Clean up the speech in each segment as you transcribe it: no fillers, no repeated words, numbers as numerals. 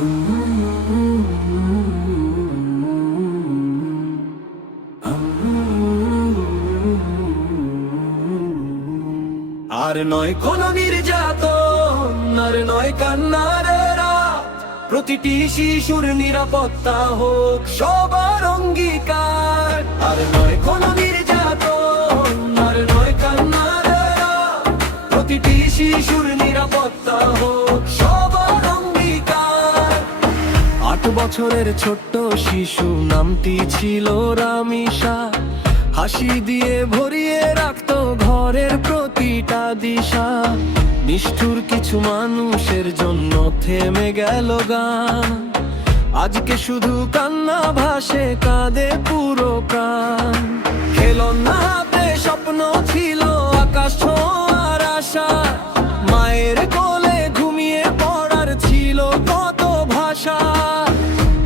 আর নয় কোনো নির্যাতন, আর নয় কান্নার রাত, প্রতিটি শিশুর নিরাপত্তা হোক সবার অঙ্গীকার। আর নয় কোনো নির্যাতন, আর নয় কান্নার রাত, প্রতিটি শিশুর নিরাপত্তা হোক সবার অঙ্গীকার। 8 বছরের ছোট্ট শিশু, নামটি ছিল রামিসা। হাসি দিয়ে ভরিয়ে রাখতো ঘরের প্রতিটা দিশা। নিষ্ঠুর কিছু মানুষের জন্য থেমে গেল গান, আজকে শুধু কান্না ভাসে, কাঁদে পুরো প্রাণ। খেলনা হাতে স্বপ্ন ছিল আকাশ ছোঁয়ার আশা, মায়ের কোলে ঘুমিয়ে পড়ার ছিল কত ভাষা।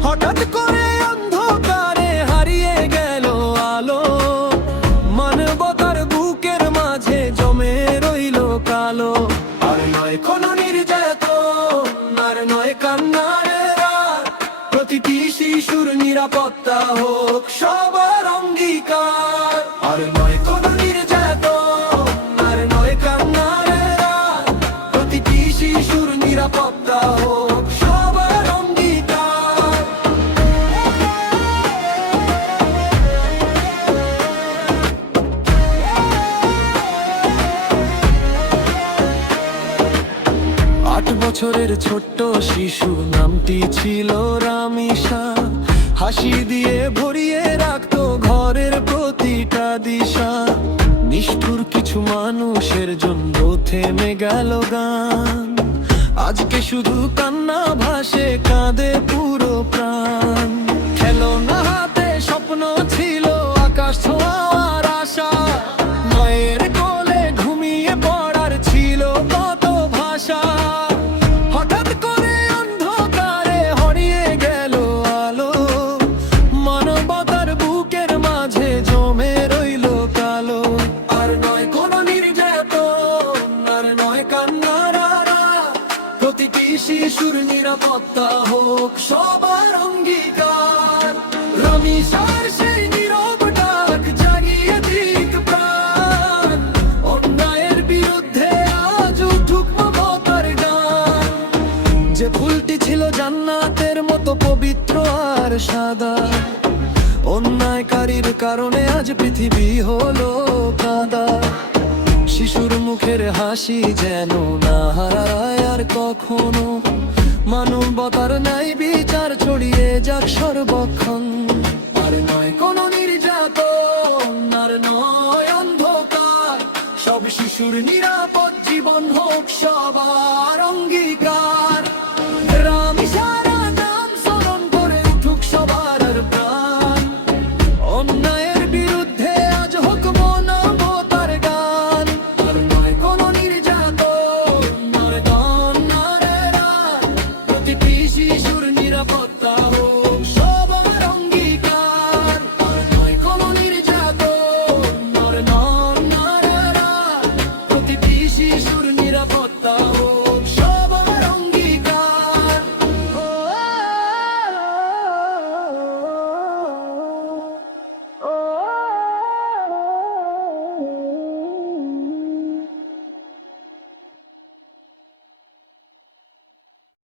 হঠাৎ করে অন্ধকারে হারিয়ে গেল আলো, মানবতার বুকের মাঝে জমে রইল কালো। আর নয় কোনো নির্যাতন, আর নয় কান্নার রাত, প্রতিটি শিশুর নিরাপত্তা হোক সবার অঙ্গীকার। আর নয় কোনো নির্যাতন, আর নয় কান্নার রাত, প্রতিটি শিশুর নিরাপত্তা হোক সবার অঙ্গীকার। 8 বছরের ছোট্ট শিশু, নামটি ছিল রামিসা। হাসি দিয়ে ভরিয়ে রাখতো ঘরের প্রতিটা দিশা। নিষ্ঠুর কিছু মানুষের জন্য থেমে গেল গান, আজকে শুধু কান্না ভাসে, কাঁদে পুরো প্রাণ। খেলনা হাতে স্বপ্ন ছিল আকাশ ছোঁয়ার আশা, মায়ের কোলে ঘুমিয়ে পড়ার ছিল কত ভাষা। হঠাৎ করে অন্ধকারে হারিয়ে গেল আলো, মানবতার বুকের মাঝে জমে রইল কালো। আর নয় কোনো নির্যাতন, আর নয় কান্নার রাত, প্রতিটি শিশুর নিরাপত্তা হোক সবার অঙ্গীকার। রামিসার সেই নীরব ডাক জাগিয়ে দিক প্রাণ, অন্যায়ের বিরুদ্ধে আজ উঠুক মমতার গান। যে ফুলটি ছিল জান্নাতের মতো পবিত্র আর সাদা, অন্যায়কারীর কারণে আজ পৃথিবী হলো কাঁদা। শিশুর মুখের হাসি যেন না হারায় আর কখনো, মানবতার নাই বিচার ছড়িয়ে যাক সর্বক্ষণ। আর নয় কোনো নির্যাতন, আর নয় অন্ধকার, সব শিশুর নিরাপদ জীবন হোক সবার অঙ্গীকার।